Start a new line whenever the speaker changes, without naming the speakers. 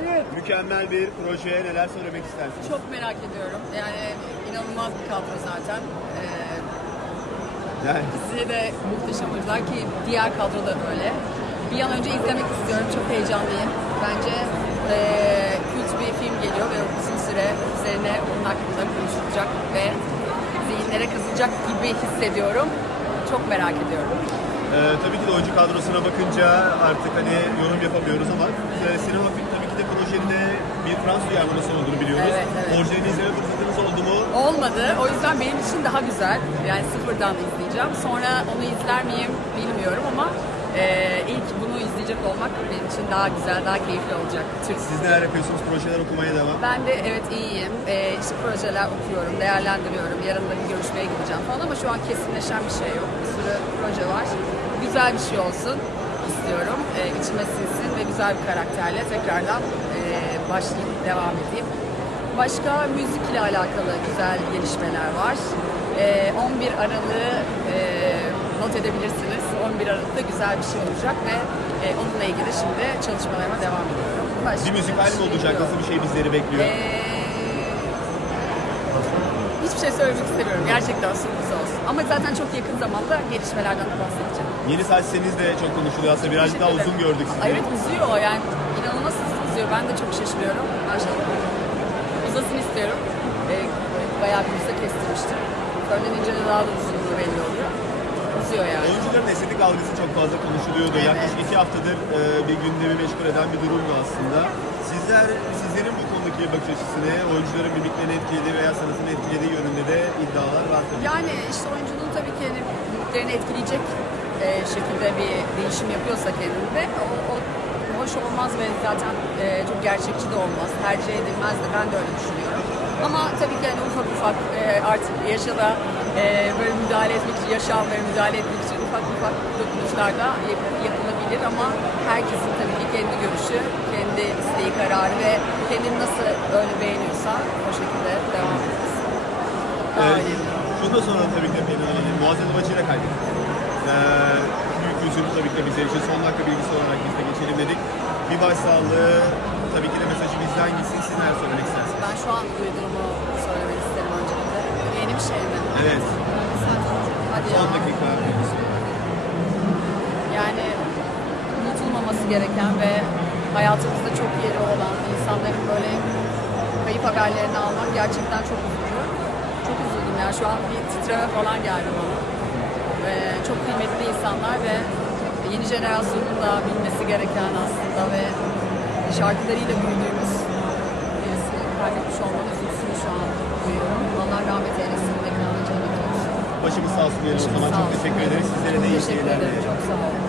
Evet. Mükemmel bir projeye neler söylemek istersiniz?
Çok merak ediyorum. Yani inanılmaz bir kadro zaten. Ee,
Yani
size de muhteşem oyuncular ki diğer kadro da öyle. Bir an önce izlemek istiyorum. Çok heyecanlıyım. Bence ee, kült bir film geliyor ve uzun süre üzerine onun hakkında konuşulacak ve zihinlere kazılacak gibi hissediyorum. Çok merak ediyorum.
E, tabii ki de oyuncu kadrosuna bakınca artık hani yorum yapamıyoruz ama e, sinema film tabii ki de projenin de bir Fransız uyarlaması olduğunu biliyoruz.
Evet, evet.
Orijinalini izleme fırsatınız oldu mu?
Olmadı. O yüzden benim için daha güzel. Yani sıfırdan izleyeceğim. Sonra onu izler miyim bilmiyorum ama eee, ilk bunu izleyecek olmak benim için daha güzel, daha keyifli olacak. Türk
Siz neler yapıyorsunuz? Projeler okumaya devam.
ben de evet iyiyim. Ee, işte projeler okuyorum, değerlendiriyorum. Yarın da bir görüşmeye gideceğim falan ama şu an kesinleşen bir şey yok. Bir sürü proje. Güzel bir şey olsun istiyorum. Ee, içime sinsin ve güzel bir karakterle tekrardan ee, başlayayım, devam edeyim. Başka müzikle alakalı güzel gelişmeler var. Ee, 11 Aralık'ı ee, not edebilirsiniz. 11 Aralık'ta güzel bir şey olacak ve ee, onunla ilgili şimdi çalışmalarıma devam ediyorum. Başka
Bir müzikal mi
şey
olacak?
yok.
Nasıl bir şey bizleri bekliyor?
Ee, hiçbir şey söylemek istemiyorum. Gerçekten sürpriz olsun. Ama zaten çok yakın zamanda gelişmelerden de bahsedeceğim.
Yeni saç seniz de çok konuşuluyor. Aslında birazcık daha uzun gördük sizi.
Ay, Evet uzuyor yani. inanılmaz hızlı uzuyor. Ben de çok şaşırıyorum. Maşallah. Uzasın istiyorum. Ee, bayağı bir uza kestirmiştim. Fönlenince de daha da uzunluğu belli oluyor. Uzuyor yani.
Oyuncuların estetik algısı çok fazla konuşuluyordu.
Evet.
Yaklaşık iki haftadır e, bir gündemi meşgul eden bir durumdu aslında. Sizler, sizlerin bu konudaki bakış açısı ne? Oyuncuların mimiklerini etkilediği veya sanatını etkilediği yönünde de iddialar var tabii.
Yani işte oyuncunun tabii ki hani mimiklerini etkileyecek e, şekilde bir değişim yapıyorsa kendinde o, o hoş olmaz ve zaten e, çok gerçekçi de olmaz. Tercih edilmez de ben de öyle düşünüyorum. Ama tabii ki hani ufak ufak e, artık yaşa da e, böyle müdahale etmek için, yaşamlara müdahale etmek için ufak ufak dokunuşlar da yap- yapılabilir ama herkesin kararı ve kendini nasıl öyle beğeniyorsa o şekilde devam. Daha
Ee, şunu da soralım tabii ki Pelin Hanım. Muazzez maçıyla kaybettik. Ee, büyük üzüntü tabii ki de bizler için. Son dakika bilgisi olarak biz de geçelim dedik. Bir başsağlığı tabii ki de mesajı bizden gitsin. Siz neler söylemek istersiniz?
Ben şu an duyduğumu söylemek isterim öncelikle. Yeni bir şey mi?
Evet.
Hadi ya.
Son dakika bilgisi.
Yani unutulmaması gereken ve hayatımızda çok yeri olan insanların böyle kayıp haberlerini almak gerçekten çok üzücü. Çok üzüldüm ya. Şu an bir titreme falan geldi bana. Ve çok kıymetli insanlar ve yeni jenerasyonun da bilmesi gereken aslında ve şarkılarıyla büyüdüğümüz birisini kaybetmiş olmanın üzüntüsünü şu an duyuyorum. Allah rahmet eylesin. Mekanı cennet olsun.
Başımız sağ olsun diyelim o zaman. Çok teşekkür ederiz. Sizlere de iyi seyirler dilerim.
Çok sağ olun.